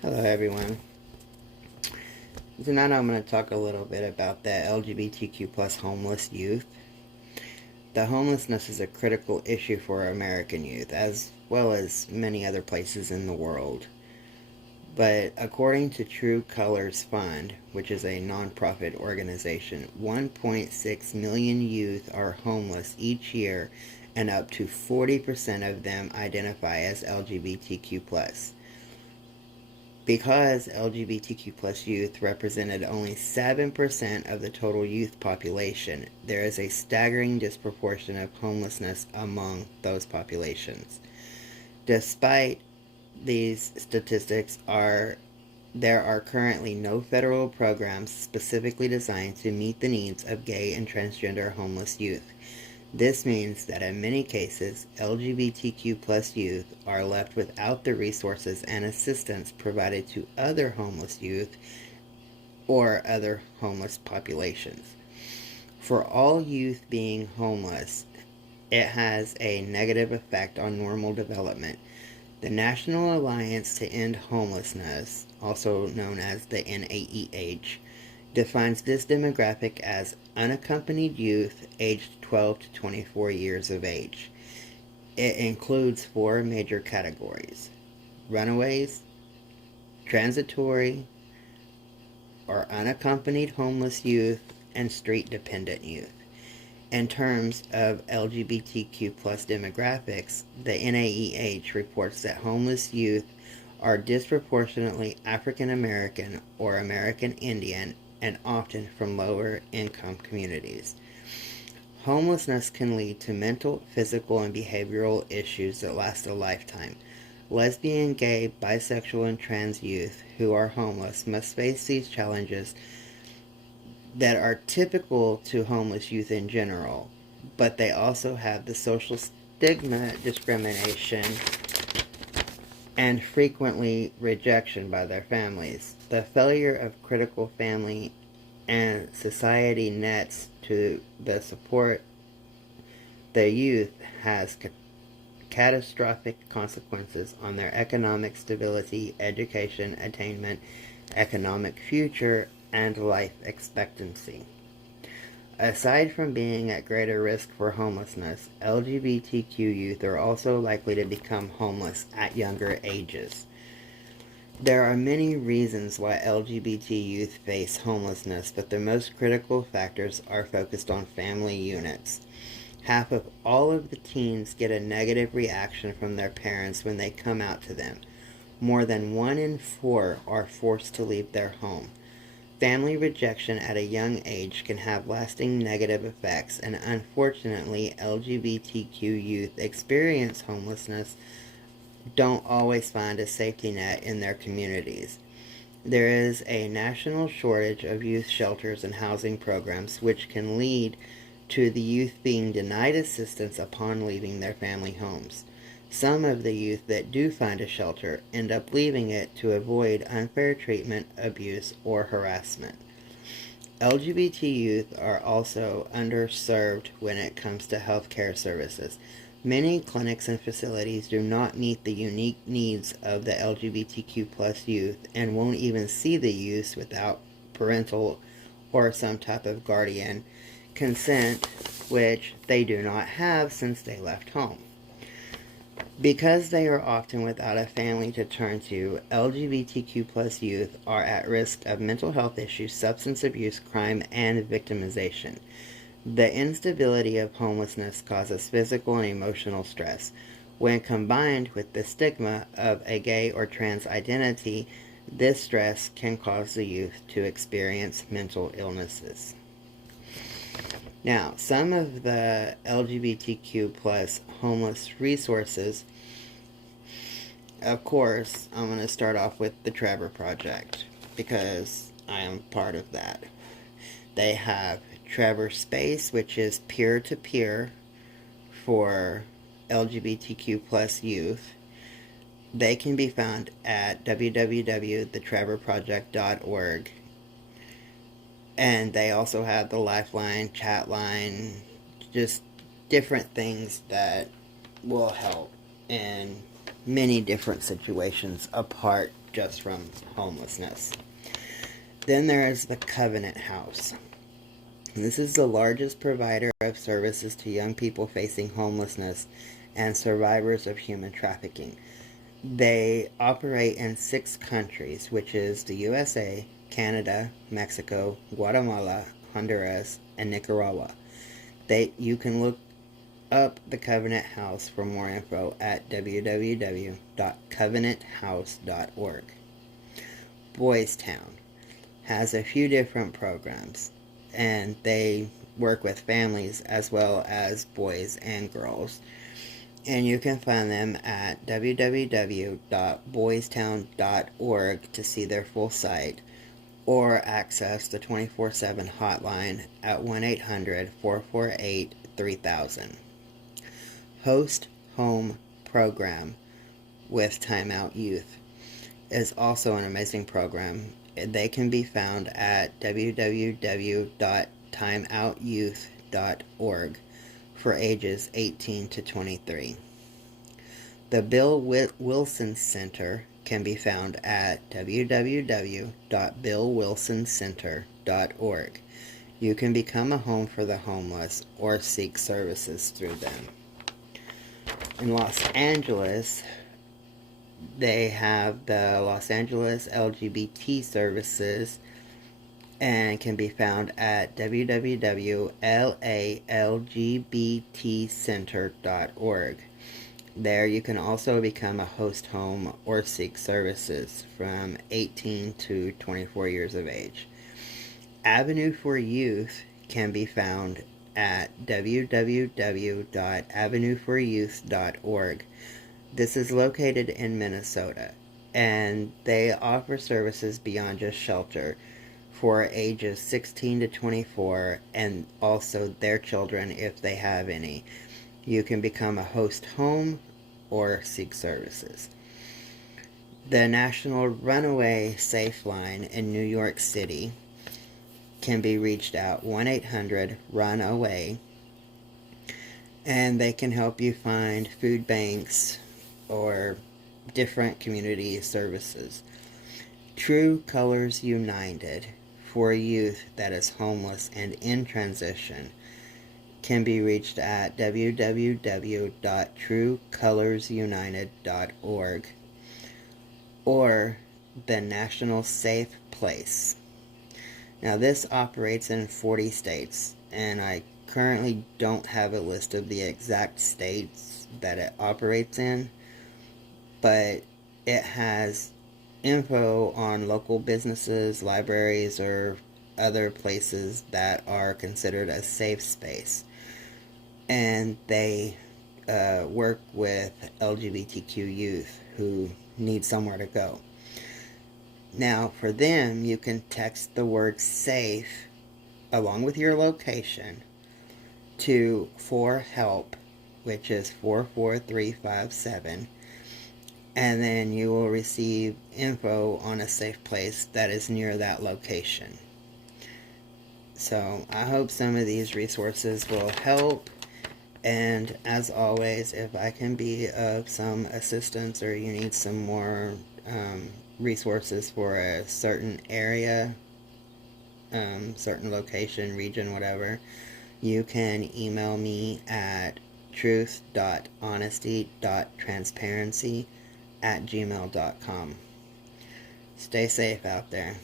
Hello, everyone. Tonight I'm going to talk a little bit about the LGBTQ plus homeless youth. The homelessness is a critical issue for American youth, as well as many other places in the world. But according to True Colors Fund, which is a nonprofit organization, 1.6 million youth are homeless each year, and up to 40% of them identify as LGBTQ plus. Because LGBTQ plus youth represented only 7% of the total youth population, there is a staggering disproportion of homelessness among those populations. Despite these statistics, there are currently no federal programs specifically designed to meet the needs of gay and transgender homeless youth. This means that in many cases, LGBTQ plus youth are left without the resources and assistance provided to other homeless youth or other homeless populations. For all youth being homeless, it has a negative effect on normal development. The National Alliance to End Homelessness, also known as the NAEH, defines this demographic as unaccompanied youth aged 12 to 24 years of age. It includes four major categories: runaways, transitory or unaccompanied homeless youth, and street dependent youth. In terms of LGBTQ plus demographics, the NAEH reports that homeless youth are disproportionately African American or American Indian and often from lower income communities. Homelessness can lead to mental, physical, and behavioral issues that last a lifetime. Lesbian, gay, bisexual, and trans youth who are homeless must face these challenges that are typical to homeless youth in general, but they also have the social stigma, discrimination, and frequently rejection by their families. The failure of critical family and society nets to the support the youth has catastrophic consequences on their economic stability, education, attainment, economic future, and life expectancy. Aside from being at greater risk for homelessness, LGBTQ youth are also likely to become homeless at younger ages. There are many reasons why LGBT youth face homelessness, but the most critical factors are focused on family units. Half of all of the teens get a negative reaction from their parents when they come out to them. More than 1 in 4 are forced to leave their home. Family rejection at a young age can have lasting negative effects, and unfortunately, LGBTQ youth experience homelessness don't always find a safety net in their communities. There is a national shortage of youth shelters and housing programs, which can lead to the youth being denied assistance upon leaving their family homes. Some of the youth that do find a shelter end up leaving it to avoid unfair treatment, abuse, or harassment. LGBT youth are also underserved when it comes to healthcare services. Many clinics and facilities do not meet the unique needs of the LGBTQ plus youth and won't even see the youth without parental or some type of guardian consent, which they do not have since they left home. Because they are often without a family to turn to, LGBTQ plus youth are at risk of mental health issues, substance abuse, crime, and victimization. The instability of homelessness causes physical and emotional stress. When combined with the stigma of a gay or trans identity, this stress can cause the youth to experience mental illnesses. Now, some of the LGBTQ plus homeless resources, of course, I'm going to start off with the Trevor Project because I am part of that. They have Trevor Space, which is peer-to-peer for LGBTQ plus youth. They can be found at www.thetrevorproject.org. And they also have the Lifeline, chat line, just different things that will help in many different situations apart just from homelessness. Then there is the Covenant House. This is the largest provider of services to young people facing homelessness and survivors of human trafficking. They operate in 6 countries, which is the USA, Canada, Mexico, Guatemala, Honduras, and Nicaragua. You can look up the Covenant House for more info at www.covenanthouse.org. Boys Town has a few different programs, and they work with families as well as boys and girls. And you can find them at www.boystown.org to see their full site, or access the 24/7 hotline at 1-800-448-3000. Host Home Program with Time Out Youth is also an amazing program. They can be found at www.timeoutyouth.org for ages 18 to 23. The Bill Wilson Center can be found at www.billwilsoncenter.org. You can become a home for the homeless or seek services through them. In Los Angeles, they have the Los Angeles LGBT services and can be found at www.lalgbtcenter.org. There you can also become a host home or seek services from 18 to 24 years of age. Avenue for Youth can be found at www.avenueforyouth.org. This is located in Minnesota, and they offer services beyond just shelter for ages 16 to 24, and also their children if they have any. You can become a host home or seek services. The National Runaway Safe Line in New York City can be reached at 1-800-RUN-AWAY, and they can help you find food banks or different community services. True Colors United for youth that is homeless and in transition can be reached at www.truecolorsunited.org, or the National Safe Place. Now this operates in 40 states, and I currently don't have a list of the exact states that it operates in, but it has info on local businesses, libraries, or other places that are considered a safe space. And they work with LGBTQ youth who need somewhere to go. Now, for them, you can text the word SAFE along with your location to 4HELP, which is 44357, and then you will receive info on a safe place that is near that location. So, I hope some of these resources will help. And as always, if I can be of some assistance or you need some more resources for a certain area, certain location, region, whatever, you can email me at truth.honesty.transparency@gmail.com. Stay safe out there.